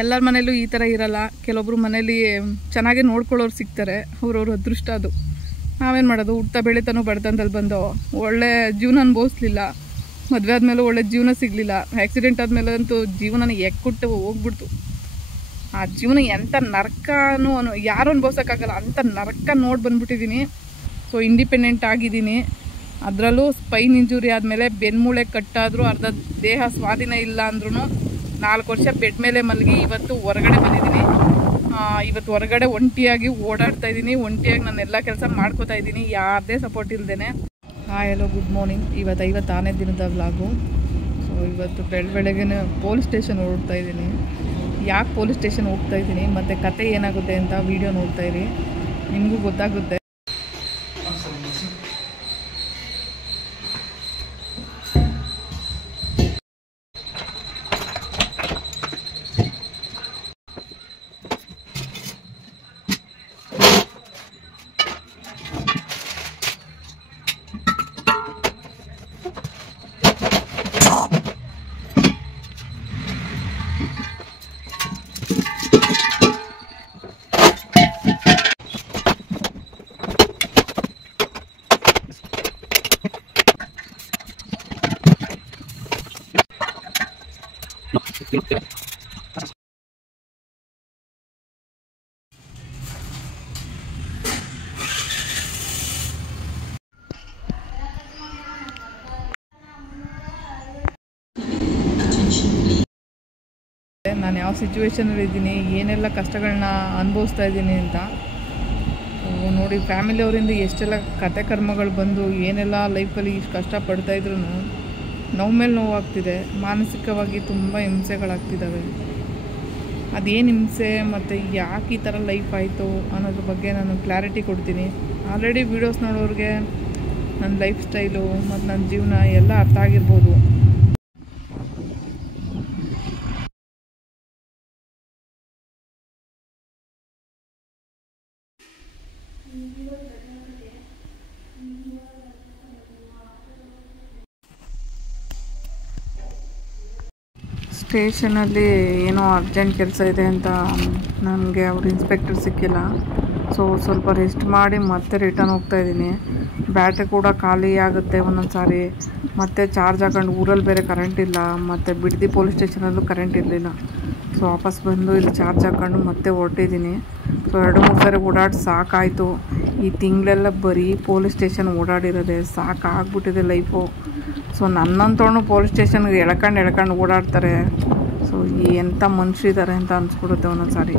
ಎಲ್ಲರ ಮನೇಲೂ ಈ ಥರ ಇರಲ್ಲ. ಕೆಲವೊಬ್ರು ಮನೇಲಿ ಚೆನ್ನಾಗಿ ನೋಡ್ಕೊಳ್ಳೋರು ಸಿಗ್ತಾರೆ, ಅವ್ರವ್ರ ಅದೃಷ್ಟ ಅದು. ನಾವೇನು ಮಾಡೋದು, ಹುಡ್ತಾ ಬೆಳೀತಾನೂ ಬಡತನದಲ್ಲಿ ಬಂದು ಒಳ್ಳೆ ಜೀವನ ಅನುಭವಿಸ್ಲಿಲ್ಲ. ಮದುವೆ ಆದಮೇಲೂ ಒಳ್ಳೆ ಜೀವನ ಸಿಗಲಿಲ್ಲ. ಆ್ಯಕ್ಸಿಡೆಂಟ್ ಆದಮೇಲೆ ಅಂತೂ ಜೀವನನ ಎಕ್ಕುಟ್ಟು ಹೋಗ್ಬಿಡ್ತು. ಆ ಜೀವನ ಎಂಥ ನರಕನೂ ಯಾರು ಅನುಭವಿಸೋಕ್ಕಾಗಲ್ಲ, ಅಂಥ ನರಕ ನೋಡಿ ಬಂದ್ಬಿಟ್ಟಿದ್ದೀನಿ. ಸೊ ಇಂಡಿಪೆಂಡೆಂಟ್ ಆಗಿದ್ದೀನಿ. ಅದರಲ್ಲೂ ಸ್ಪೈನ್ ಇಂಜುರಿ ಆದಮೇಲೆ ಬೆನ್ಮೂಳೆ ಕಟ್ಟಾದರೂ ಅರ್ಧ ದೇಹ ಸ್ವಾಧೀನ ಇಲ್ಲ ಅಂದ್ರೂ 4 ವರ್ಷ ಬೆಡ್ ಮೇಲೆ ಮಲಗಿ ಇವತ್ತು ಹೊರಗಡೆ ಬಂದಿದ್ದೀನಿ. ಇವತ್ತು ಹೊರಗಡೆ ಒಂಟಿಯಾಗಿ ಓಡಾಡ್ತಾ ಇದ್ದೀನಿ. ಒಂಟಿಯಾಗಿ ನಾನು ಎಲ್ಲ ಕೆಲಸ ಮಾಡ್ಕೋತಾ ಇದ್ದೀನಿ, ಯಾರದೇ ಸಪೋರ್ಟ್ ಇಲ್ಲದೇ. Hi hello good morning. ಇವತ್ತು 56ನೇ ದಿನದ ವ್ಲಾಗು. ಸೊ ಇವತ್ತು ಬೆಳಗ್ಗೆ ಪೊಲೀಸ್ ಸ್ಟೇಷನ್ ಓಡ್ತಾ ಇದ್ದೀನಿ. ಯಾಕೆ ಪೊಲೀಸ್ ಸ್ಟೇಷನ್ ಹೋಗ್ತಾ ಇದ್ದೀನಿ ಮತ್ತು ಕತೆ ಏನಾಗುತ್ತೆ ಅಂತ ವೀಡಿಯೋ ನೋಡ್ತಾ ಇರಿ, ನಿಮಗೂ ಗೊತ್ತಾಗುತ್ತೆ. ನಾನು ಯಾವ ಸಿಚುವೇಶನಲ್ಲಿ ಇದ್ದೀನಿ, ಏನೆಲ್ಲ ಕಷ್ಟಗಳನ್ನ ಅನುಭವಿಸ್ತಾ ಇದ್ದೀನಿ ಅಂತ ನೋಡಿ. ಫ್ಯಾಮಿಲಿಯವರಿಂದ ಎಷ್ಟೆಲ್ಲ ಕತೆ ಕರ್ಮಗಳು ಬಂದು ಏನೆಲ್ಲ ಲೈಫಲ್ಲಿ ಇಷ್ಟು ಕಷ್ಟಪಡ್ತಾಯಿದ್ರು ನೋವು ಮೇಲೆ ನೋವಾಗ್ತಿದೆ. ಮಾನಸಿಕವಾಗಿ ತುಂಬ ಹಿಂಸೆಗಳಾಗ್ತಿದ್ದಾವೆ. ಅದೇನು ಹಿಂಸೆ ಮತ್ತು ಯಾಕೆ ಈ ಥರ ಲೈಫ್ ಆಯಿತು ಅನ್ನೋದ್ರ ಬಗ್ಗೆ ನಾನು ಕ್ಲಾರಿಟಿ ಕೊಡ್ತೀನಿ. ಆಲ್ರೆಡಿ ವೀಡಿಯೋಸ್ ನೋಡೋರಿಗೆ ನನ್ನ ಲೈಫ್ ಸ್ಟೈಲು ಮತ್ತು ನನ್ನ ಜೀವನ ಎಲ್ಲ ಅರ್ಥ ಆಗಿರ್ಬೋದು. ಸ್ಟೇಷನಲ್ಲಿ ಏನೋ ಅರ್ಜೆಂಟ್ ಕೆಲಸ ಇದೆ ಅಂತ ನನಗೆ ಅವ್ರು ಇನ್ಸ್ಪೆಕ್ಟರ್ ಸಿಕ್ಕಿಲ್ಲ. ಸೊ ಸ್ವಲ್ಪ ರೆಸ್ಟ್ ಮಾಡಿ ಮತ್ತೆ ರಿಟರ್ನ್ ಹೋಗ್ತಾಯಿದ್ದೀನಿ. ಬ್ಯಾಟ್ರಿ ಕೂಡ ಖಾಲಿ ಆಗುತ್ತೆ ಒಂದೊಂದು ಸಾರಿ. ಮತ್ತು ಚಾರ್ಜ್ ಹಾಕೊಂಡು ಊರಲ್ಲಿ ಬೇರೆ ಕರೆಂಟ್ ಇಲ್ಲ, ಮತ್ತು ಬಿಡದಿ ಪೊಲೀಸ್ ಸ್ಟೇಷನಲ್ಲೂ ಕರೆಂಟ್ ಇರಲಿಲ್ಲ. ಸೊ ವಾಪಸ್ ಬಂದು ಇಲ್ಲಿ ಚಾರ್ಜ್ ಹಾಕೊಂಡು ಮತ್ತೆ ಹೊರಟಿದ್ದೀನಿ. ಸೊ 2-3 ಸಾರಿ ಓಡಾಡಿ ಸಾಕಾಯಿತು. ಈ ತಿಂಗಳೆಲ್ಲ ಬರೀ ಪೊಲೀಸ್ ಸ್ಟೇಷನ್ ಓಡಾಡಿರೋದೆ ಸಾಕಾಗ್ಬಿಟ್ಟಿದೆ ಲೈಫು. ಸೊ ನನ್ನಂತವನು ಪೊಲೀಸ್ ಸ್ಟೇಷನ್ಗೆ ಎಳ್ಕೊಂಡು ಓಡಾಡ್ತಾರೆ. ಸೊ ಎಂಥ ಮನುಷ್ಯರಿದ್ದಾರೆ ಅಂತ ಅನಿಸ್ಬಿಡುತ್ತೆ ಒಂದೊಂದು ಸಾರಿ.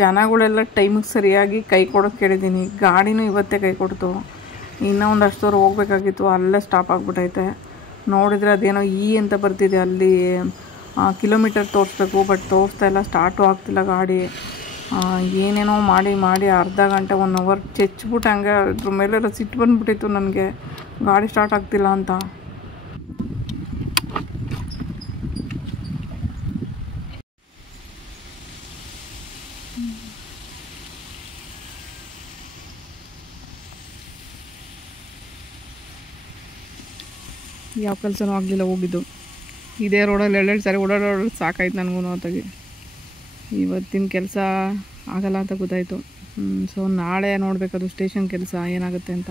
ಜನಗಳೆಲ್ಲ ಟೈಮಿಗೆ ಸರಿಯಾಗಿ ಕೈ ಕೊಡೋಕ್ಕೆ ಕೇಳಿದ್ದೀನಿ. ಗಾಡಿನೂ ಇವತ್ತೇ ಕೈ ಕೊಡ್ತು. ಇನ್ನೂ ಒಂದಷ್ಟು ದೂರ ಹೋಗ್ಬೇಕಾಗಿತ್ತು, ಅಲ್ಲೇ ಸ್ಟಾಪ್ ಆಗಿಬಿಟ್ಟೈತೆ. ನೋಡಿದರೆ ಅದೇನೋ ಅಂತ ಬರ್ತಿದೆ, ಅಲ್ಲಿ ಕಿಲೋಮೀಟರ್ ತೋರಿಸ್ಬೇಕು, ಬಟ್ ತೋರಿಸ್ತಾ ಇಲ್ಲ, ಸ್ಟಾರ್ಟು ಆಗ್ತಿಲ್ಲ ಗಾಡಿ. ಏನೇನೋ ಮಾಡಿ ಅರ್ಧ ಗಂಟೆ 1 ಅವರ್ ಚೆಚ್ಬಿಟ್ಟು ಹಂಗೆ ಅದ್ರ ಮೇಲೆಲ್ಲ ಸಿಟ್ಟು ಬಂದುಬಿಟ್ಟಿತ್ತು ನನಗೆ, ಗಾಡಿ ಸ್ಟಾರ್ಟ್ ಆಗ್ತಿಲ್ಲ ಅಂತ. ಯಾವ ಕೆಲಸನೂ ಆಗಲಿಲ್ಲ ಹೋಗಿದ್ದು. ಇದೇ ರೋಡಲ್ಲಿ 2 ಸಾರಿ ಓಡಾಡೋದು ಸಾಕಾಯ್ತು ನನಗೂ ಹೊತ್ತಾಗಿ. ಇವತ್ತಿನ ಕೆಲಸ ಆಗಲ್ಲ ಅಂತ ಗೊತ್ತಾಯಿತು. ಸೊ ನಾಳೆ ನೋಡಬೇಕದು ಸ್ಟೇಷನ್ ಕೆಲಸ ಏನಾಗುತ್ತೆ ಅಂತ.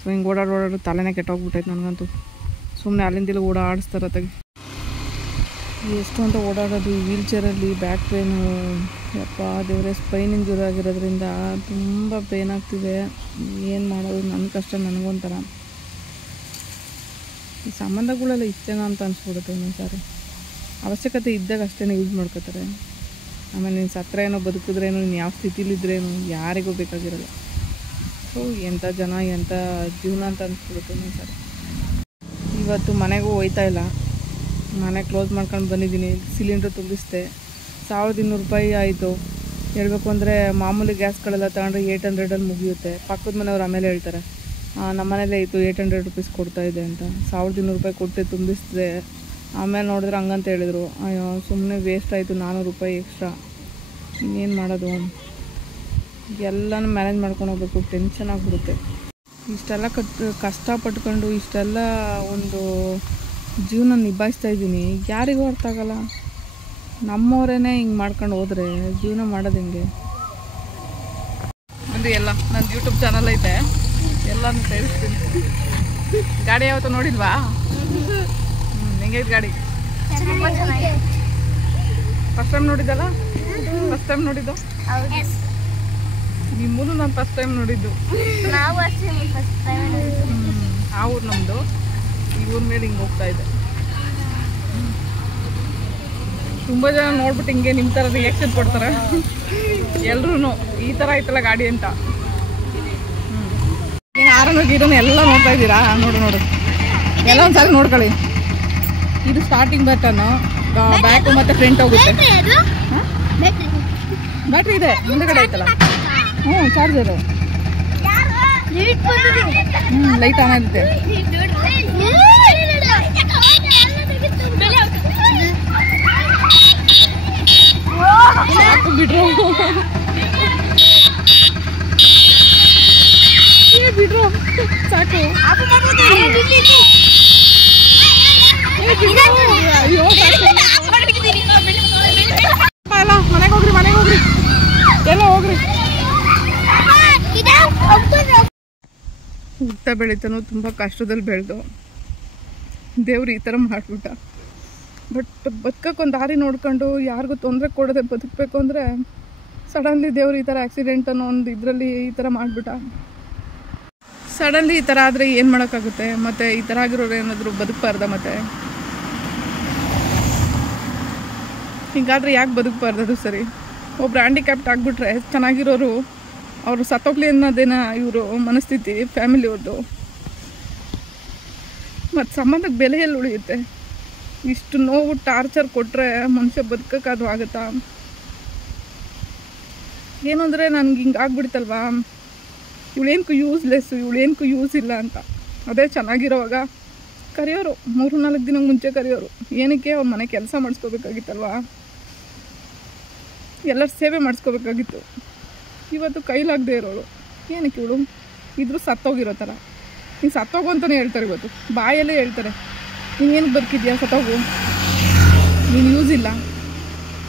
ಸೊ ಹಿಂಗೆ ಓಡಾಡೋದು ತಲೆನೇ ಕೆಟ್ಟೋಗ್ಬಿಟ್ಟೈತೆ ನನಗಂತೂ. ಸುಮ್ಮನೆ ಅಲ್ಲಿಂದ ಓಡಾಡಿಸ್ತಾರೆ ಅತ್ತಾಗಿ. ಎಷ್ಟು ಅಂತ ಓಡಾಡೋದು ವೀಲ್ ಚೇರಲ್ಲಿ, ಬ್ಯಾಕ್ ಪೇನು, ಯಪ್ಪ ದೇವರೇ, ಸ್ಪೈನ್ ಇಂಜುರಿ ಆಗಿರೋದ್ರಿಂದ ತುಂಬ ಪೇನ್ ಆಗ್ತಿದೆ. ಏನು ಮಾಡೋದು, ನನ್ನ ಕಷ್ಟ ನನಗೊಂಥರ. ಈ ಸಂಬಂಧಗಳೆಲ್ಲ ಇಷ್ಟೇನಾ ಅಂತ ಅನಿಸ್ಬಿಡುತ್ತೆ ಒಂದೊಂದು ಸಾರಿ. ಅವಶ್ಯಕತೆ ಇದ್ದಾಗ ಅಷ್ಟೇ ಯೂಸ್ ಮಾಡ್ಕೋತಾರೆ. ಆಮೇಲೆ ನೀನು ಸತ್ರ ಏನೋ ಬದುಕಿದ್ರೇನು, ನೀನು ಯಾವ ಸ್ಥಿತಿಲಿದ್ರೇನು ಯಾರಿಗೂ ಬೇಕಾಗಿರಲ್ಲ. ಸೊ ಎಂಥ ಜನ, ಎಂಥ ಜೀವನ ಅಂತ ಅನಿಸ್ಬಿಡುತ್ತೆ ಒಂದೊಂದು ಸಾರಿ. ಇವತ್ತು ಮನೆಗೂ ಹೋಯ್ತಾ ಇಲ್ಲ, ಮನೆ ಕ್ಲೋಸ್ ಮಾಡ್ಕೊಂಡು ಬಂದಿದ್ದೀನಿ. ಸಿಲಿಂಡ್ರ್ ತುಂಬಿಸಿದೆ, 1200 ರೂಪಾಯಿ ಆಯಿತು. ಹೇಳಬೇಕು ಅಂದರೆ ಮಾಮೂಲಿ ಗ್ಯಾಸ್ಗಳೆಲ್ಲ ತಗೊಂಡ್ರೆ 800ಅಲ್ಲಿ ಮುಗಿಯುತ್ತೆ. ಪಕ್ಕದ ಮನೆಯವ್ರು ಆಮೇಲೆ ಹೇಳ್ತಾರೆ ನಮ್ಮ ಮನೇಲೇ ಇತ್ತು 800 ರೂಪೀಸ್ ಕೊಡ್ತಾಯಿದೆ ಅಂತ. 1200 ರೂಪಾಯಿ ಕೊಟ್ಟು ತುಂಬಿಸಿದೆ. ಆಮೇಲೆ ನೋಡಿದ್ರೆ ಹಂಗಂತ ಹೇಳಿದರು. ಅಯ್ಯೋ ಸುಮ್ಮನೆ ವೇಸ್ಟ್ ಆಯಿತು 400 ರೂಪಾಯಿ ಎಕ್ಸ್ಟ್ರಾ, ಇನ್ನೇನು ಮಾಡೋದು, ಎಲ್ಲನೂ ಮ್ಯಾನೇಜ್ ಮಾಡ್ಕೊಂಡು ಹೋಗ್ಬೇಕು. ಟೆನ್ಷನ್ ಆಗಿಬಿಡುತ್ತೆ. ಇಷ್ಟೆಲ್ಲ ಕಷ್ಟಪಟ್ಕೊಂಡು ಇಷ್ಟೆಲ್ಲ ಒಂದು ಜೀವನ ನಿಭಾಯಿಸ್ತಾ ಇದ್ದೀನಿ, ಯಾರಿಗೂ ಅರ್ಥ ಆಗಲ್ಲ. ನಮ್ಮವರೇ ಹಿಂಗೆ ಮಾಡ್ಕೊಂಡು ಹೋದರೆ ಜೀವನ ಮಾಡೋದು ಹೆಂಗೆ? ಒಂದು ಎಲ್ಲ ನನ್ನ ಯೂಟ್ಯೂಬ್ ಚಾನಲ್ ಐತೆ, ಎಲ್ಲನೂ ಸೇರಿಸ್ತೀನಿ. ಗಾಡಿ ಯಾವತ್ತೂ ನೋಡಿಲ್ವಾ? ಹೆಂಗೈತೆ ಗಾಡಿ? ಫಸ್ಟ್ ಟೈಮ್ ನೋಡಿದ್ದಲ್ಲ? ಫಸ್ಟ್ ಟೈಮ್ ನೋಡಿದ್ದು ನಿಮ್ಮನ್ನು ನಾನು ಫಸ್ಟ್ ಟೈಮ್ ನೋಡಿದ್ದು. ಆ ಊರು ನಮ್ಮದು, ಈ ಊರ ಮೇಲೆ ಹಿಂಗೆ ಹೋಗ್ತಾ ಇದೆ. ತುಂಬ ಜನ ನೋಡ್ಬಿಟ್ಟು ಹಿಂಗೆ ನಿಮ್ಮ ಥರ ರಿಯಾಕ್ಷನ್ ಕೊಡ್ತಾರೆ ಎಲ್ರೂ, ಈ ಥರ ಐತಲ್ಲ ಗಾಡಿ ಅಂತ. ಆರನ್ನು ಗಿಡನು ಎಲ್ಲ ನೋಡ್ತಾ ಇದ್ದೀರಾ? ನೋಡು ಎಲ್ಲ ಒಂದ್ಸಲ ನೋಡ್ಕೊಳ್ಳಿ. ಇದು ಸ್ಟಾರ್ಟಿಂಗ್ ಬಟನ್ನು, ಬ್ಯಾಕು ಮತ್ತು ಫ್ರಂಟ್ ಹೋಗುತ್ತೆ. ಬ್ಯಾಟ್ರಿ ಇದೆ ಮುಂದೆಗಡೆ ಐತಲ್ಲ. ಚಾರ್ಜರು. ಲೈಟ್ ಆನ್ ಆಗುತ್ತೆ. ಸಾಕು ಬಿಡ್ರು, ಬಿಡ್ರು ಸಾಕು. ಅಯ್ಯೋ ಅಲ್ಲ, ಮನೆಗೆ ಹೋಗ್ರಿ ಎಲ್ಲ ಹೋಗ್ರಿ. ಹುಟ್ಟ ಬೆಳಿತಾನು ತುಂಬ ಕಷ್ಟದಲ್ಲಿ ಬೆಳೆದು ದೇವ್ರು ಈ ಥರ ಮಾಡಿಬಿಟ್ಟ. ಬಟ್ ಬದುಕೋಕ್ಕೊಂದು ದಾರಿ ನೋಡ್ಕೊಂಡು ಯಾರಿಗೂ ತೊಂದರೆ ಕೊಡದೆ ಬದುಕಬೇಕು ಅಂದರೆ ಸಡನ್ಲಿ ದೇವ್ರು ಈ ಥರ ಆಕ್ಸಿಡೆಂಟ್ ಅನ್ನೋ ಒಂದು ಇದರಲ್ಲಿ ಈ ಥರ ಮಾಡಿಬಿಟ್ಟ. ಸಡನ್ಲಿ ಈ ಥರ ಆದರೆ ಏನು ಮಾಡೋಕ್ಕಾಗುತ್ತೆ? ಮತ್ತು ಈ ಥರ ಆಗಿರೋರು ಏನಾದರೂ ಬದುಕಬಾರ್ದ? ಮತ್ತು ಹೀಗಾದರೆ ಯಾಕೆ ಬದುಕಬಾರ್ದು? ಸರಿ, ಒಬ್ರು ಹ್ಯಾಂಡಿಕ್ಯಾಪ್ಟ್ ಆಗಿಬಿಟ್ರೆ ಚೆನ್ನಾಗಿರೋರು ಅವರು ಸತ್ತೋಗ್ಲಿ ಅನ್ನೋದೇನ ಇವರು ಮನಸ್ಥಿತಿ ಫ್ಯಾಮಿಲಿಯವ್ರದ್ದು. ಮತ್ತು ಸಂಬಂಧಕ್ಕೆ ಬೆಲೆ ಎಲ್ಲಿ ಉಳಿಯುತ್ತೆ? ಇಷ್ಟು ನೋವು ಟಾರ್ಚರ್ ಕೊಟ್ಟರೆ ಮನುಷ್ಯ ಬದುಕೋಕ್ಕಾದ್ರೂ ಆಗುತ್ತಾ? ಏನು ಅಂದರೆ ನನಗೆ ಹಿಂಗೆ ಆಗ್ಬಿಡ್ತಲ್ವಾ, ಇವಳೇನಕ್ಕೂ ಯೂಸ್ಲೆಸ್ಸು, ಇವಳೇನಕ್ಕೂ ಯೂಸ್ ಇಲ್ಲ ಅಂತ. ಅದೇ ಚೆನ್ನಾಗಿರೋವಾಗ ಕರೆಯೋರು, 3-4 ದಿನ ಮುಂಚೆ ಕರೆಯೋರು. ಏನಕ್ಕೆ? ಅವ್ರ ಮನೆ ಕೆಲಸ ಮಾಡಿಸ್ಕೋಬೇಕಾಗಿತ್ತಲ್ವಾ, ಎಲ್ಲರ ಸೇವೆ ಮಾಡಿಸ್ಕೋಬೇಕಾಗಿತ್ತು. ಇವತ್ತು ಕೈಲಾಗದೆ ಇರೋಳು ಏನಕ್ಕೆ ಇವಳು? ಇದ್ರೂ ಸತ್ತೋಗಿರೋ ಥರ. ನೀನು ಸತ್ತೋಗು ಅಂತಲೇ ಹೇಳ್ತಾರೆ, ಇವತ್ತು ಬಾಯಲ್ಲೇ ಹೇಳ್ತಾರೆ, ನೀನೇನು ಬದುಕಿದ್ಯಾ, ಸತ್ತೋಗು, ನೀನು ಯೂಸ್ ಇಲ್ಲ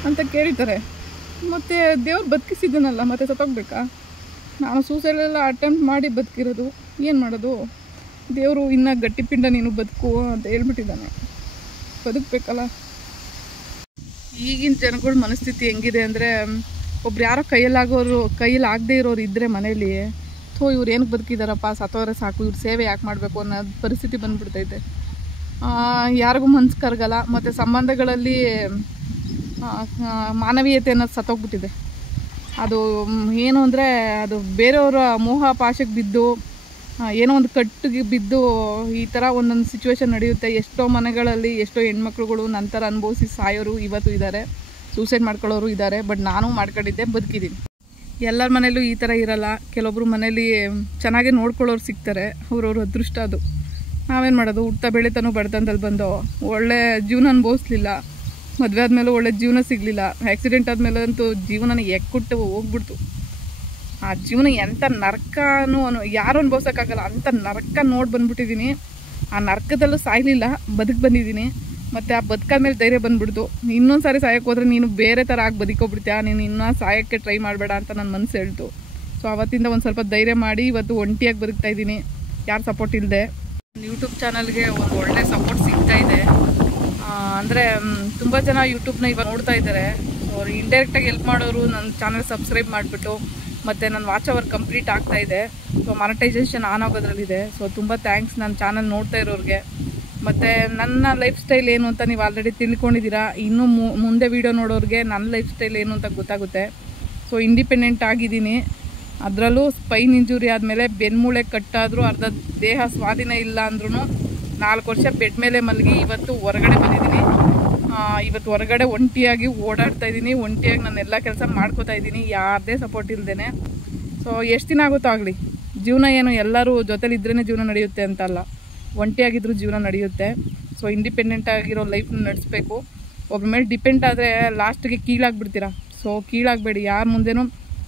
ಅಂತ ಕೇಳ್ತಾರೆ. ಮತ್ತು ದೇವ್ರು ಬದುಕಿಸಿದ್ದೀನಲ್ಲ, ಮತ್ತೆ ಸತ್ತೋಗ್ಬೇಕಾ? ನಾನು ಸೂಸೈಡೆಲ್ಲ ಅಟೆಂಪ್ಟ್ ಮಾಡಿ ಬದುಕಿರೋದು, ಏನು ಮಾಡೋದು? ದೇವರು ಇನ್ನೂ ಗಟ್ಟಿಪಿಂಡ ನೀನು ಬದುಕು ಅಂತ ಹೇಳ್ಬಿಟ್ಟಿದ್ದಾನೆ. ಬದುಕಬೇಕಲ್ಲ. ಈಗಿನ ಜನಗಳ ಮನಸ್ಥಿತಿ ಹೆಂಗಿದೆ ಅಂದರೆ, ಒಬ್ರು ಯಾರೋ ಕೈಯಲ್ಲಿ ಆಗದೆ ಇರೋರು ಇದ್ದರೆ ಮನೇಲಿ, ಇವ್ರು ಏನಕ್ಕೆ ಬದುಕಿದಾರಪ್ಪ, ಸತ್ತೋದ್ರೆ ಸಾಕು, ಇವ್ರು ಸೇವೆ ಯಾಕೆ ಮಾಡಬೇಕು ಅನ್ನೋ ಪರಿಸ್ಥಿತಿ ಬಂದುಬಿಡ್ತೈತೆ. ಯಾರಿಗೂ ಮನ್ಸು ಕರಗಲ್ಲ. ಮತ್ತು ಸಂಬಂಧಗಳಲ್ಲಿ ಮಾನವೀಯತೆ ಅನ್ನೋದು ಸತ್ತೋಗ್ಬಿಟ್ಟಿದೆ. ಅದು ಏನು ಅಂದರೆ, ಅದು ಬೇರೆಯವರ ಮೋಹ ಪಾಶಕ್ಕೆ ಬಿದ್ದು ಏನೋ ಒಂದು ಕಟ್ಟಿಗೆ ಬಿದ್ದು ಈ ಥರ ಒಂದೊಂದು ಸಿಚುವೇಶನ್ ನಡೆಯುತ್ತೆ. ಎಷ್ಟೋ ಮನೆಗಳಲ್ಲಿ ಎಷ್ಟೋ ಹೆಣ್ಮಕ್ಳುಗಳು ನಂತರ ಅನುಭವಿಸಿ ಸಾಯೋರು ಇವತ್ತು ಇದ್ದಾರೆ, ಸೂಸೈಡ್ ಮಾಡ್ಕೊಳ್ಳೋರು ಇದ್ದಾರೆ. ಬಟ್ ನಾನು ಮಾಡ್ಕೊಂಡಿದ್ದೆ, ಬದುಕಿದ್ದೀನಿ. ಎಲ್ಲರ ಮನೇಲೂ ಈ ಥರ ಇರಲ್ಲ. ಕೆಲವೊಬ್ರು ಮನೇಲಿ ಚೆನ್ನಾಗಿ ನೋಡ್ಕೊಳ್ಳೋರು ಸಿಗ್ತಾರೆ, ಅವ್ರವ್ರ ಅದೃಷ್ಟ ಅದು. ನಾವೇನು ಮಾಡೋದು? ಹುಟ್ಟ ಬೆಳಿತಾನು ಬಡತನದಲ್ಲಿ ಬಂದು ಒಳ್ಳೆ ಜೀವನ ಅನುಭವಿಸ್ಲಿಲ್ಲ. ಮದುವೆ ಆದಮೇಲೂ ಒಳ್ಳೆ ಜೀವನ ಸಿಗಲಿಲ್ಲ. ಆಕ್ಸಿಡೆಂಟ್ ಆದಮೇಲೆ ಅಂತೂ ಜೀವನನ ಎಕ್ಕುಟ್ಟು ಹೋಗ್ಬಿಡ್ತು. ಆ ಜೀವನ ಎಂಥ ನರಕನೂ ಯಾರು ಅನುಭವಿಸೋಕ್ಕಾಗಲ್ಲ, ಅಂಥ ನರಕ ನೋಡಿ ಬಂದ್ಬಿಟ್ಟಿದ್ದೀನಿ. ಆ ನರಕದಲ್ಲೂ ಸಾಯಲಿಲ್ಲ, ಬಂದಿದ್ದೀನಿ. ಮತ್ತು ಆ ಬದುಕಾದ್ಮೇಲೆ ಧೈರ್ಯ ಬಂದ್ಬಿಡ್ತು. ಇನ್ನೊಂದು ಸಾರಿ ಸಾಯಕ್ಕೆ ಹೋದ್ರೆ ನೀನು ಬೇರೆ ಥರ ಆಗಿ ಬದುಕೋಗ್ಬಿಡ್ತೀಯ, ನೀನು ಇನ್ನೂ ಸಾಯೋಕ್ಕೆ ಟ್ರೈ ಮಾಡಬೇಡ ಅಂತ ನನ್ನ ಮನಸ್ಸು ಹೇಳ್ತು. ಸೊ ಅವತ್ತಿಂದ ಒಂದು ಸ್ವಲ್ಪ ಧೈರ್ಯ ಮಾಡಿ ಇವತ್ತು ಒಂಟಿಯಾಗಿ ಬದುಕ್ತಾ ಇದ್ದೀನಿ, ಯಾರು ಸಪೋರ್ಟ್ ಇಲ್ಲದೆ. ಯೂಟ್ಯೂಬ್ ಚಾನಲ್ಗೆ ಒಂದು ಒಳ್ಳೆ ಸಪೋರ್ಟ್ ಸಿಗ್ತಾ ಇದೆ. ಅಂದರೆ ತುಂಬ ಜನ ಯೂಟ್ಯೂಬ್ನ ಇವಾಗ ನೋಡ್ತಾ ಇದ್ದಾರೆ. ಅವ್ರು ಇಂಡೈರೆಕ್ಟಾಗಿ ಹೆಲ್ಪ್ ಮಾಡೋರು ನನ್ನ ಚಾನಲ್ ಸಬ್ಸ್ಕ್ರೈಬ್ ಮಾಡಿಬಿಟ್ಟು, ಮತ್ತು ನನ್ನ ವಾಚ್ ಅವರ್ ಕಂಪ್ಲೀಟ್ ಆಗ್ತಾ ಇದೆ. ಸೊ ಮಾನಿಟೈಸೇಷನ್ ಆನ್ ಆಗೋದ್ರಲ್ಲಿದೆ. ಸೊ ತುಂಬ ಥ್ಯಾಂಕ್ಸ್ ನನ್ನ ಚಾನಲ್ ನೋಡ್ತಾ ಇರೋರಿಗೆ. ಮತ್ತು ನನ್ನ ಲೈಫ್ ಸ್ಟೈಲ್ ಏನು ಅಂತ ನೀವು ಆಲ್ರೆಡಿ ತಿಳ್ಕೊಂಡಿದ್ದೀರಾ. ಇನ್ನೂ ಮುಂದೆ ವೀಡಿಯೋ ನೋಡೋರಿಗೆ ನನ್ನ ಲೈಫ್ ಸ್ಟೈಲ್ ಏನು ಅಂತ ಗೊತ್ತಾಗುತ್ತೆ. ಸೊ ಇಂಡಿಪೆಂಡೆಂಟ್ ಆಗಿದ್ದೀನಿ. ಅದರಲ್ಲೂ ಸ್ಪೈನ್ ಇಂಜುರಿ ಆದಮೇಲೆ ಬೆನ್ಮೂಳೆ ಕಟ್ಟಾದರೂ ಅರ್ಧ ದೇಹ ಸ್ವಾಧೀನ ಇಲ್ಲ ಅಂದ್ರೂ 4 ವರ್ಷ ಬೆಡ್ ಮೇಲೆ ಮಲಗಿ ಇವತ್ತು ಹೊರಗಡೆ ಬಂದಿದ್ದೀನಿ. ಇವತ್ತು ಹೊರಗಡೆ ಒಂಟಿಯಾಗಿ ಓಡಾಡ್ತಾ ಇದ್ದೀನಿ, ಒಂಟಿಯಾಗಿ ನಾನು ಎಲ್ಲ ಕೆಲಸ ಮಾಡ್ಕೋತಾ ಇದ್ದೀನಿ, ಯಾರದೇ ಸಪೋರ್ಟ್ ಇಲ್ಲದೇ. ಸೊ ಎಷ್ಟು ದಿನ ಆಗುತ್ತೋ ಆಗಲಿ, ಜೀವನ ಏನು ಎಲ್ಲರೂ ಜೊತೆಲಿ ಇದ್ರೇ ಜೀವನ ನಡೆಯುತ್ತೆ ಅಂತಲ್ಲ, ಒಂಟಿಯಾಗಿದ್ರೂ ಜೀವನ ನಡೆಯುತ್ತೆ. ಸೊ ಸೊ ಇಂಡಿಪೆಂಡೆಂಟ್ ಆಗಿರೋ ಲೈಫ್ನ ನಡೆಸಬೇಕು. ಒಬ್ಬರ ಮೇಲೆ ಡಿಪೆಂಡ್ ಆದರೆ ಲಾಸ್ಟಿಗೆ ಕೀಳಾಗ್ಬಿಡ್ತೀರಾ. ಸೊ ಕೀಳಾಗಬೇಡಿ, ಯಾರ ಮುಂದೆನೂ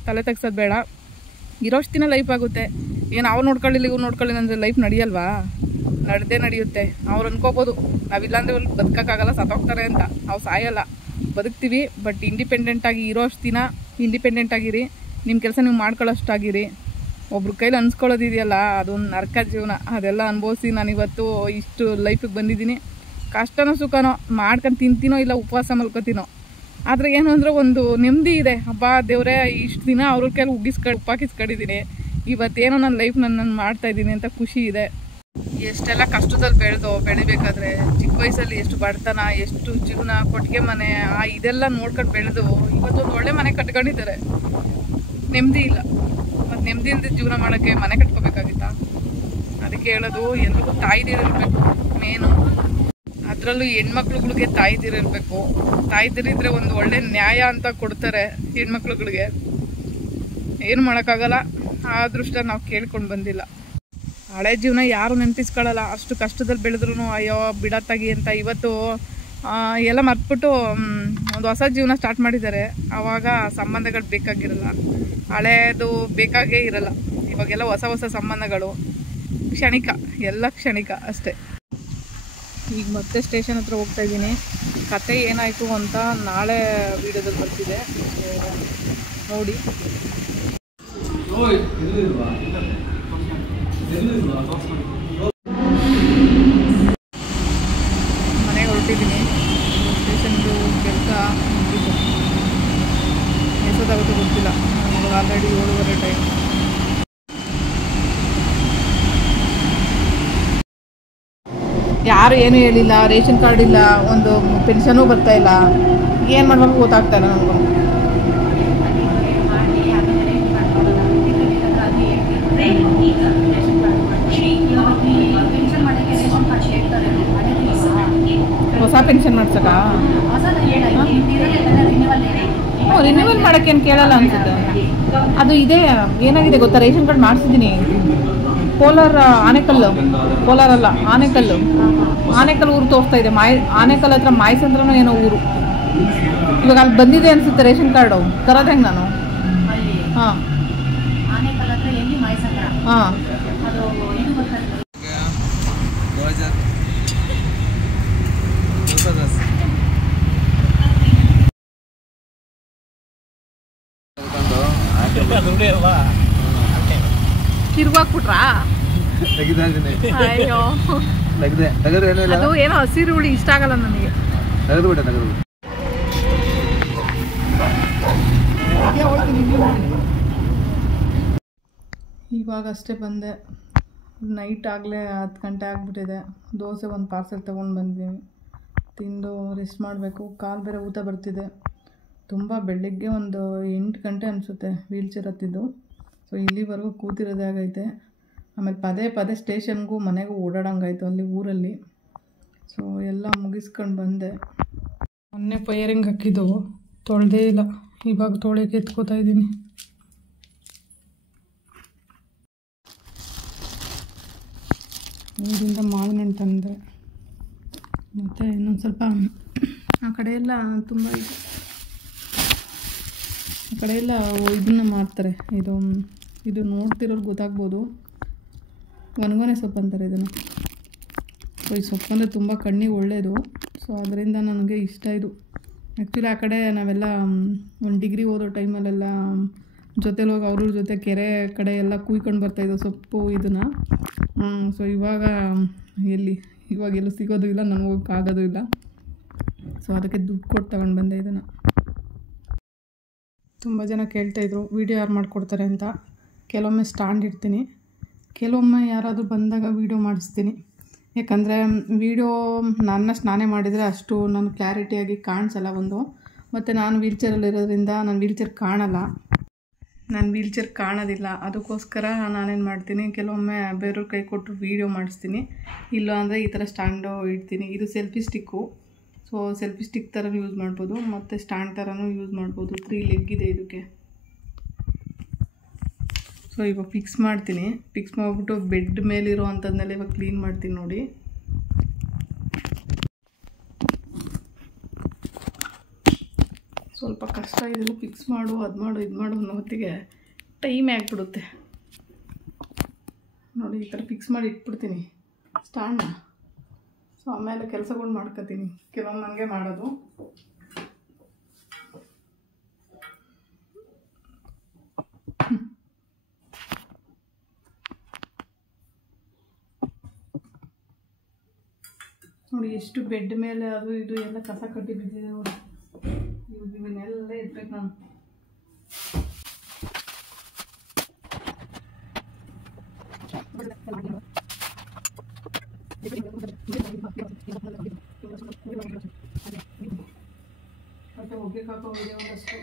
ತಲೆ ತೆಗ್ಸೋದು ಬೇಡ. ಇರೋಷ್ಟು ದಿನ ಲೈಫ್ ಆಗುತ್ತೆ. ಏನು ಅವ್ರು ನೋಡ್ಕೊಳ್ಳಿಲ್ಲ ಇವ್ರು ನೋಡ್ಕೊಳ್ಳಿಲ್ಲ ಅಂದರೆ ಲೈಫ್ ನಡೆಯಲ್ವಾ? ನಡೆಯುತ್ತೆ. ಅವ್ರು ಅನ್ಕೋಬೋದು ನಾವಿಲ್ಲಾಂದರೆ ಅವ್ರು ಬದುಕೋಕ್ಕಾಗಲ್ಲ, ಸತ್ತೋಗ್ತಾರೆ ಅಂತ. ನಾವು ಸಾಯಲ್ಲ, ಬದುಕ್ತೀವಿ. ಬಟ್ ಇಂಡಿಪೆಂಡೆಂಟಾಗಿ ಇರೋಷ್ಟು ದಿನ ಇಂಡಿಪೆಂಡೆಂಟಾಗಿರಿ. ನಿಮ್ಮ ಕೆಲಸ ನೀವು ಮಾಡ್ಕೊಳ್ಳೋಷ್ಟಾಗಿರಿ. ಒಬ್ರ ಕೈಲಿ ಅನ್ಸ್ಕೊಳ್ಳೋದಿದೆಯಲ್ಲ, ಅದೊಂದು ನರಕ ಜೀವನ. ಅದೆಲ್ಲ ಅನುಭವಿಸಿ ನಾನಿವತ್ತು ಇಷ್ಟು ಲೈಫಿಗೆ ಬಂದಿದ್ದೀನಿ. ಕಷ್ಟನೋ ಸುಖನೋ ಮಾಡ್ಕೊಂಡು ತಿಂತೀನೋ ಇಲ್ಲ ಉಪವಾಸ ಮಲ್ಕೋತೀನೋ, ಆದರೆ ಏನು ಅಂದರೆ ಒಂದು ನೆಮ್ಮದಿ ಇದೆ. ಹಬ್ಬ ದೇವರೇ, ಇಷ್ಟು ದಿನ ಅವ್ರ ಕೈಲಿ ಉಪ್ಪಾಕಿಸ್ಕೊಂಡಿದ್ದೀನಿ, ಇವತ್ತೇನೋ ನನ್ನ ಲೈಫ್ ನಾನು ಮಾಡ್ತಾಯಿದ್ದೀನಿ ಅಂತ ಖುಷಿ ಇದೆ. ಎಷ್ಟೆಲ್ಲ ಕಷ್ಟದಲ್ಲಿ ಬೆಳಿಬೇಕಾದ್ರೆ ಚಿಕ್ಕ ವಯಸ್ಸಲ್ಲಿ ಎಷ್ಟು ಬಡತನ, ಎಷ್ಟು ಜೀವನ, ಕೊಟ್ಟಿಗೆ ಮನೆ, ಇದೆಲ್ಲ ನೋಡ್ಕೊಂಡು ಬೆಳೆದು ಇವತ್ತೊಂದು ಒಳ್ಳೆ ಮನೆ ಕಟ್ಕೊಂಡಿದ್ದಾರೆ. ನೆಮ್ಮದಿ ಇಲ್ಲ. ಮತ್ತು ನೆಮ್ಮದಿ ಇಲ್ಲದೆ ಜೀವನ ಮಾಡೋಕ್ಕೆ ಮನೆ ಕಟ್ಕೋಬೇಕಾಗಿತ್ತಾ? ಅದಕ್ಕೆ ಹೇಳೋದು, ಎಲ್ರಿಗೂ ತಾಯಿದಿರಿರ್ಬೇಕು ಮೇನು. ಅದರಲ್ಲೂ ಹೆಣ್ಮಕ್ಳುಗಳಿಗೆ ತಾಯಿದಿರಿರ್ಬೇಕು. ತಾಯಿದಿರಿದ್ರೆ ಒಂದು ಒಳ್ಳೆ ನ್ಯಾಯ ಅಂತ ಕೊಡ್ತಾರೆ ಹೆಣ್ಮಕ್ಳುಗಳಿಗೆ. ಏನು ಮಾಡೋಕ್ಕಾಗಲ್ಲ. ಆ ಅದೃಷ್ಟ ನಾವು ಕೇಳ್ಕೊಂಡು ಬಂದಿಲ್ಲ. ಹಳೆ ಜೀವನ ಯಾರು ನೆನಪಿಸ್ಕೊಳ್ಳಲ್ಲ. ಅಷ್ಟು ಕಷ್ಟದಲ್ಲಿ ಬೆಳೆದ್ರೂ ಅಯ್ಯೋ ಬಿಡತ್ತಾಗಿ ಅಂತ ಇವತ್ತು ಎಲ್ಲ ಮರ್ತ್ಬಿಟ್ಟು ಒಂದು ಹೊಸ ಜೀವನ ಸ್ಟಾರ್ಟ್ ಮಾಡಿದ್ದಾರೆ. ಆವಾಗ ಸಂಬಂಧಗಳು ಬೇಕಾಗಿರಲ್ಲ, ಹಳೇದು ಬೇಕಾಗೇ ಇರಲ್ಲ. ಇವಾಗೆಲ್ಲ ಹೊಸ ಸಂಬಂಧಗಳು ಕ್ಷಣಿಕ, ಎಲ್ಲ ಕ್ಷಣಿಕ ಅಷ್ಟೇ. ಈಗ ಮತ್ತೆ ಸ್ಟೇಷನ್ ಹತ್ರ ಹೋಗ್ತಾ ಇದ್ದೀನಿ. ಕತೆ ಏನಾಯಿತು ಅಂತ ನಾಳೆ ವಿಡಿಯೋದಲ್ಲಿ ಬರ್ತಿದೆ, ನೋಡಿ. ಮನೆಗೆ ಹೊರಟಿದ್ದೀನಿ. ಸ್ಟೇಷನ್ದು ಕೆಲಸ ಮುಗಿತು. ಎಷ್ಟೊತ್ತಾಗುತ್ತೋ ಗೊತ್ತಿಲ್ಲ. ನಮಗೆ ಆಲ್ರೆಡಿ 7:30 ಟೈಮ್. ಯಾರು ಏನೂ ಹೇಳಿಲ್ಲ, ರೇಷನ್ ಕಾರ್ಡ್ ಇಲ್ಲ, ಒಂದು ಪೆನ್ಷನೂ ಬರ್ತಾಯಿಲ್ಲ. ಏನು ಮಾಡಬೇಕು ಗೊತ್ತಾಗ್ತಾ ಇಲ್ಲ ನನಗೂ. ಹೊಸ ಪೆನ್ಷನ್ ಮಾಡ್ಸಕ್ಕ? ರಿನ್ಯೂವಲ್ ಮಾಡೋಕ್ಕೆ ಏನು ಕೇಳಲ್ಲ ಅನ್ಸುತ್ತೆ. ಅದು ಇದೆ, ಏನಾಗಿದೆ ಗೊತ್ತಾ, ರೇಷನ್ ಕಾರ್ಡ್ ಮಾಡಿಸಿದ್ದೀನಿ. ಕೋಲಾರ ಆನೆಕಲ್ಲು, ಕೋಲಾರಲ್ಲ ಆನೆಕಲ್ಲು ಊರು ತೋರಿಸ್ತಾ ಇದೆ. ಆನೆಕಲ್ ಹತ್ರ ಮಾಯಸಂದ್ರನೋ ಏನೋ ಊರು. ಇವಾಗ ಅಲ್ಲಿ ಬಂದಿದೆ ಅನ್ಸುತ್ತೆ ರೇಷನ್ ಕಾರ್ಡು. ತರೋದು ಹೆಂಗೆ ನಾನು? ಹಾಂ ಹಾಂ ತಿರುಗಾಕ್ಬಿಟ್ರಾ? ಅಯ್ಯೋ, ಅದು ಏನೋ ಹಸಿರು ಹುಳಿ ಇಷ್ಟ ಆಗಲ್ಲ ನನಗೆ. ಇವಾಗ ಅಷ್ಟೇ ಬಂದೆ. ನೈಟ್ ಆಗಲೇ 10 ಗಂಟೆ ಆಗಿಬಿಟ್ಟಿದೆ. ದೋಸೆ ಒಂದು ಪಾರ್ಸೆಲ್ ತೊಗೊಂಡು ಬಂದಿದ್ದೀನಿ. ತಿಂದು ರೆಸ್ಟ್ ಮಾಡಬೇಕು. ಕಾಲು ಬೇರೆ ಊತ ಬರ್ತಿದೆ ತುಂಬ. ಬೆಳಗ್ಗೆ ಒಂದು 8 ಗಂಟೆ ಅನಿಸುತ್ತೆ ವೀಲ್ ಚೇರ್ ಹತ್ತಿದ್ದು. ಸೊ ಇಲ್ಲಿವರೆಗೂ ಕೂತಿರೋದೇ ಆಗೈತೆ. ಆಮೇಲೆ ಪದೇ ಸ್ಟೇಷನ್ಗೂ ಮನೆಗೂ ಓಡಾಡೋಂಗಾಯ್ತು ಅಲ್ಲಿ ಊರಲ್ಲಿ. ಸೊ ಎಲ್ಲ ಮುಗಿಸ್ಕೊಂಡು ಬಂದೆ. ಮೊನ್ನೆ ಫೈರಿಂಗ್ ಹಾಕಿದ್ದು ತೊಳೆದೇ ಇಲ್ಲ. ಇವಾಗ ತೊಳೆಯೋಕ್ಕೆ ಎತ್ಕೋತಾ ಇದ್ದೀನಿ. ಊರಿಂದ ಮಾವಿನ ಹಣ್ಣು ತಂದೆ. ಮತ್ತು ಇನ್ನೊಂದು ಸ್ವಲ್ಪ ಆ ಕಡೆ ಎಲ್ಲ ತುಂಬ ಇದೆ. ಆ ಕಡೆ ಎಲ್ಲ ಇದನ್ನ ಮಾಡ್ತಾರೆ. ಇದು ನೋಡ್ತಿರೋರು ಗೊತ್ತಾಗ್ಬೋದು. ಒಣಗೊನೆ ಸೊಪ್ಪು ಅಂತಾರೆ ಇದನ್ನು. ಸೊ ಈ ಸೊಪ್ಪು ಅಂದರೆ ತುಂಬ ಕಣ್ಣಿಗೆ ಒಳ್ಳೆಯದು. ಸೊ ಅದರಿಂದ ನನಗೆ ಇಷ್ಟ ಇದು. ಆ್ಯಕ್ಚುಲಿ ಆ ಕಡೆ ನಾವೆಲ್ಲ ಒಂದು ಡಿಗ್ರಿ ಓದೋ ಟೈಮಲ್ಲೆಲ್ಲ ಜೊತೆಲಿ ಹೋಗಿ ಅವ್ರ ಜೊತೆ ಕೆರೆ ಕಡೆ ಎಲ್ಲ ಕುಯ್ಕೊಂಡು ಬರ್ತಾಯಿದ್ದೋ ಸೊಪ್ಪು ಇದನ್ನು. ಸೊ ಇವಾಗೆಲ್ಲೂ ಸಿಗೋದು ಇಲ್ಲ, ನನಗೆ ಹೋಗೋಕ್ಕಾಗೋದು ಇಲ್ಲ. ಸೊ ಅದಕ್ಕೆ ದುಡ್ಡು ಕೊಟ್ಟು ತಗೊಂಡು ಬಂದೆ ಇದನ್ನು. ತುಂಬ ಜನ ಕೇಳ್ತಾಯಿದ್ರು ವೀಡಿಯೋ ಯಾರು ಮಾಡಿಕೊಡ್ತಾರೆ ಅಂತ. ಕೆಲವೊಮ್ಮೆ ಸ್ಟ್ಯಾಂಡ್ ಇಡ್ತೀನಿ, ಕೆಲವೊಮ್ಮೆ ಯಾರಾದರೂ ಬಂದಾಗ ವೀಡಿಯೋ ಮಾಡಿಸ್ತೀನಿ. ಯಾಕಂದರೆ ವೀಡಿಯೋ ನನ್ನಷ್ಟು ನಾನೇ ಮಾಡಿದರೆ ಅಷ್ಟು ನಾನು ಕ್ಲಾರಿಟಿಯಾಗಿ ಕಾಣಿಸಲ್ಲ ಒಂದು. ಮತ್ತು ನಾನು ವೀಲ್ಚೇರಲ್ಲಿರೋದ್ರಿಂದ ನಾನು ವೀಲ್ಚೇರ್ ಕಾಣೋದಿಲ್ಲ. ಅದಕ್ಕೋಸ್ಕರ ನಾನೇನು ಮಾಡ್ತೀನಿ, ಕೆಲವೊಮ್ಮೆ ಬೇರೆಯವ್ರ ಕೈ ಕೊಟ್ಟು ವೀಡಿಯೋ ಮಾಡಿಸ್ತೀನಿ. ಇಲ್ಲ ಅಂದರೆ ಈ ಥರ ಸ್ಟ್ಯಾಂಡು ಇಡ್ತೀನಿ. ಇದು selfie stick. So selfie stick ಥರ ಯೂಸ್ ಮಾಡ್ಬೋದು, ಮತ್ತು ಸ್ಟ್ಯಾಂಡ್ ಥರನೂ ಯೂಸ್ ಮಾಡ್ಬೋದು. 3 ಲೆಗ್ ಇದೆ ಇದಕ್ಕೆ. ಸೊ ಇವಾಗ ಫಿಕ್ಸ್ ಮಾಡ್ತೀನಿ. ಫಿಕ್ಸ್ ಮಾಡಿಬಿಟ್ಟು ಬೆಡ್ ಮೇಲಿರೋ ಅಂಥದ್ದನ್ನೆಲ್ಲ ಇವಾಗ ಕ್ಲೀನ್ ಮಾಡ್ತೀನಿ ನೋಡಿ. ಸ್ವಲ್ಪ ಕಷ್ಟ ಇದೆಲ್ಲ ಫಿಕ್ಸ್ ಮಾಡು, ಅದು ಮಾಡು, ಇದು ಮಾಡು ಅನ್ನೋ ಹೊತ್ತಿಗೆ ಟೈಮೇ ಆಗಿಬಿಡುತ್ತೆ ನೋಡಿ. ಈ ಥರ ಫಿಕ್ಸ್ ಮಾಡಿ ಇಟ್ಬಿಡ್ತೀನಿ ಸ್ಟ್ಯಾಂಡ್ನ. ಸೊ ಆಮೇಲೆ ಕೆಲಸಗಳು ಮಾಡ್ಕೊತೀನಿ. ಕೆಲವೊಮ್ಮೆ ಹಂಗೆ ಮಾಡೋದು. ನೋಡಿ ಎಷ್ಟು ಬೆಡ್ ಮೇಲೆ ಅದು ಇದು ಎಲ್ಲ ಕಸ ಕಟ್ಟಿ ಬಿದ್ದಿದೆ ನೋಡಿ. ಇವನ್ನೆಲ್ಲ ಇಡ್ಬೇಕು ನಾನು. ಮತ್ತೆ ಒಗ್ಗಕ್ಕೆ ಹಾಕೋ ವಿಡಿಯೋ ಒಂದಷ್ಟು.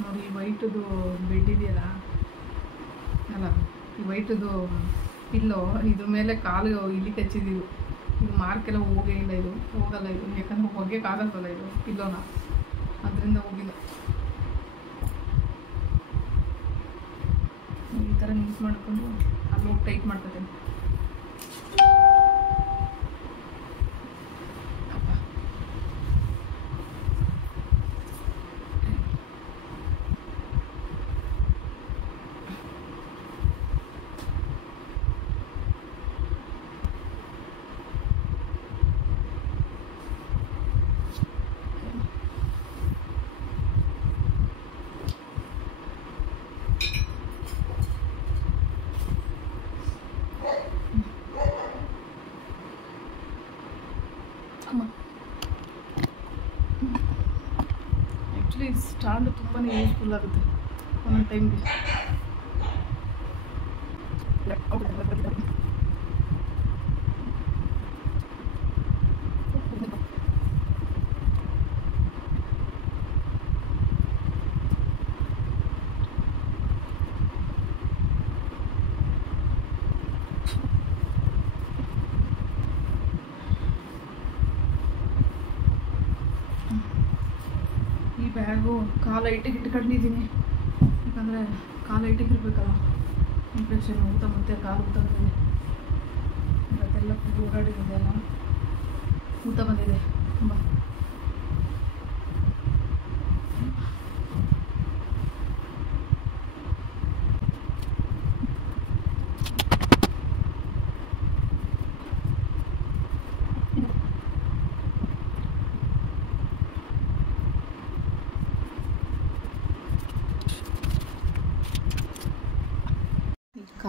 ನೋಡಿ ವೈಟದು ಬೆಡ್ ಇದೆಯಲ್ಲ ಅಲ್ಲ, ಈ ವೈಟದು ಪಿಲ್ಲೋ ಇದ್ರ ಮೇಲೆ ಕಾಲು ಇಲ್ಲಿ ಕಚ್ಚಿದ್ದೀವಿ. ಇದು ಮಾರ್ಕೆಲ್ಲ ಹೋಗೇ ಇಲ್ಲ, ಇದು ಹೋಗಲ್ಲ ಇದು, ಯಾಕಂದ್ರೆ ಹೊಗೆಗೆ ಆಗಲ್ವಲ್ಲ ಇದು ಪಿಲ್ಲೋನ, ಅದರಿಂದ ಹೋಗಿಲ್ಲ. ಈ ಥರ ನೀಟ್ ಮಾಡಿಕೊಂಡು ಅಲ್ಲಿ ಹೋಗಿ ಟೈಟ್ ಮಾಡ್ಕೊತೀನಿ. ಆ್ಯಕ್ಚುಲಿ ಸ್ಟ್ಯಾಂಡ್ ತುಂಬಾ ಯೂಸ್ಫುಲ್ ಆಗುತ್ತೆ ಒಂದೊಂದು ಟೈಮ್ಗೆ. ಈ ಬ್ಯಾಗು ಕಾಲು ಐಟಿಗೆ ಇಟ್ಕೊಂಡಿದ್ದೀನಿ, ಯಾಕಂದರೆ ಕಾಲು ಐಟಿಗೆ ಇರಬೇಕಲ್ಲ, ಇನ್ಫೆಕ್ಷನ್ ಊಟ ಮತ್ತೆ ಕಾಲು ಊಟ ಬಂದಿದೆ, ಅದೆಲ್ಲ ಓಡಾಡಿರೋದೆಲ್ಲ ಊಟ ಬಂದಿದೆ ತುಂಬ.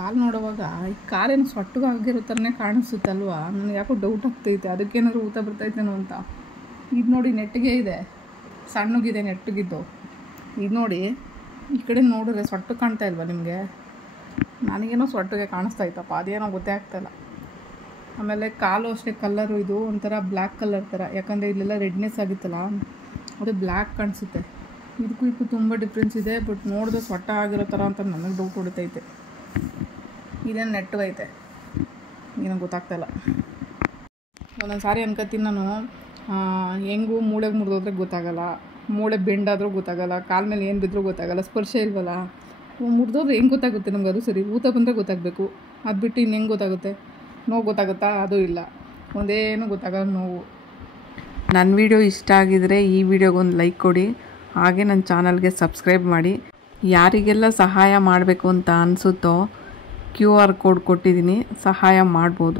ಕಾಲು ನೋಡುವಾಗ ಈ ಕಾಲೇನು ಸೊಟ್ಟಗಾಗಿರೋ ಥರನೇ ಕಾಣಿಸುತ್ತಲ್ವ, ನನಗೆ ಯಾಕೋ ಡೌಟ್ ಆಗ್ತೈತೆ, ಅದಕ್ಕೇನಾದ್ರು ಊತ ಬರ್ತೈತೇನೋ ಅಂತ. ಇದು ನೋಡಿ ನೆಟ್ಟಿಗೆ ಇದೆ, ಸಣ್ಣಗಿದೆ ನೆಟ್ಟಗಿದ್ದು. ಇದು ನೋಡಿ ಈ ಕಡೆ ನೋಡಿದ್ರೆ ಸೊಟ್ಟು ಕಾಣ್ತಾ ಇಲ್ವಾ ನಿಮಗೆ? ನನಗೇನೋ ಸೊಟ್ಟಿಗೆ ಕಾಣಿಸ್ತಾ ಇತ್ತಪ್ಪ, ಅದೇನೋ ಗೊತ್ತೇ ಆಗ್ತಾಯಿಲ್ಲ. ಆಮೇಲೆ ಕಾಲು ಅಷ್ಟೇ ಕಲ್ಲರು, ಇದು ಒಂಥರ ಬ್ಲ್ಯಾಕ್ ಕಲರ್ ಥರ, ಯಾಕಂದರೆ ಇಲ್ಲೆಲ್ಲ ರೆಡ್ನೆಸ್ ಆಗಿತ್ತಲ್ಲ, ಅದು ಬ್ಲ್ಯಾಕ್ ಕಾಣಿಸುತ್ತೆ. ಇದಕ್ಕೂ ತುಂಬ ಡಿಫ್ರೆನ್ಸ್ ಇದೆ. ಬಟ್ ನೋಡಿದ್ರೆ ಸೊಟ್ಟ ಆಗಿರೋ ಥರ ಅಂತ ನನಗೆ ಡೌಟ್ ಹೊಡಿತೈತೆ. ಇದೇನು ನೆಟ್ಟಗೈತೆ ಏನೋ ಗೊತ್ತಾಗ್ತಾಯಿಲ್ಲ. ಒಂದೊಂದು ಸಾರಿ ಅನ್ಕೋತೀನಿ ನಾನು, ಹೆಂಗೂ ಮೂಳೆಗೆ ಮುರಿದೋದ್ರೆ ಗೊತ್ತಾಗಲ್ಲ, ಮೂಳೆ ಬೆಂಡಾದರೂ ಗೊತ್ತಾಗಲ್ಲ, ಕಾಲ ಮೇಲೆ ಏನು ಬಿದ್ದರೂ ಗೊತ್ತಾಗಲ್ಲ, ಸ್ಪರ್ಶ ಇಲ್ವಲ್ಲ. ಮುರಿದೋದ್ರೆ ಹೆಂಗೆ ಗೊತ್ತಾಗುತ್ತೆ ನಮ್ಗೆ? ಅದು ಸರಿ, ಊತ ಬಂದರೆ ಗೊತ್ತಾಗಬೇಕು, ಅದು ಬಿಟ್ಟು ಇನ್ನು ಹೆಂಗೆ ಗೊತ್ತಾಗುತ್ತೆ? ನೋವು ಗೊತ್ತಾಗುತ್ತಾ? ಅದು ಇಲ್ಲ, ಒಂದೇನು ಗೊತ್ತಾಗಲ್ಲ ನೋವು. ನನ್ನ ವಿಡಿಯೋ ಇಷ್ಟ ಆಗಿದರೆ ಈ ವಿಡಿಯೋಗೊಂದು ಲೈಕ್ ಕೊಡಿ, ಹಾಗೆ ನನ್ನ ಚಾನಲ್ಗೆ ಸಬ್ಸ್ಕ್ರೈಬ್ ಮಾಡಿ. ಯಾರಿಗೆಲ್ಲ ಸಹಾಯ ಮಾಡಬೇಕು ಅಂತ ಅನಿಸುತ್ತೋ QR ಕೋಡ್ ಕೊಟ್ಟಿದ್ದೀನಿ, ಸಹಾಯ ಮಾಡ್ಬೋದು.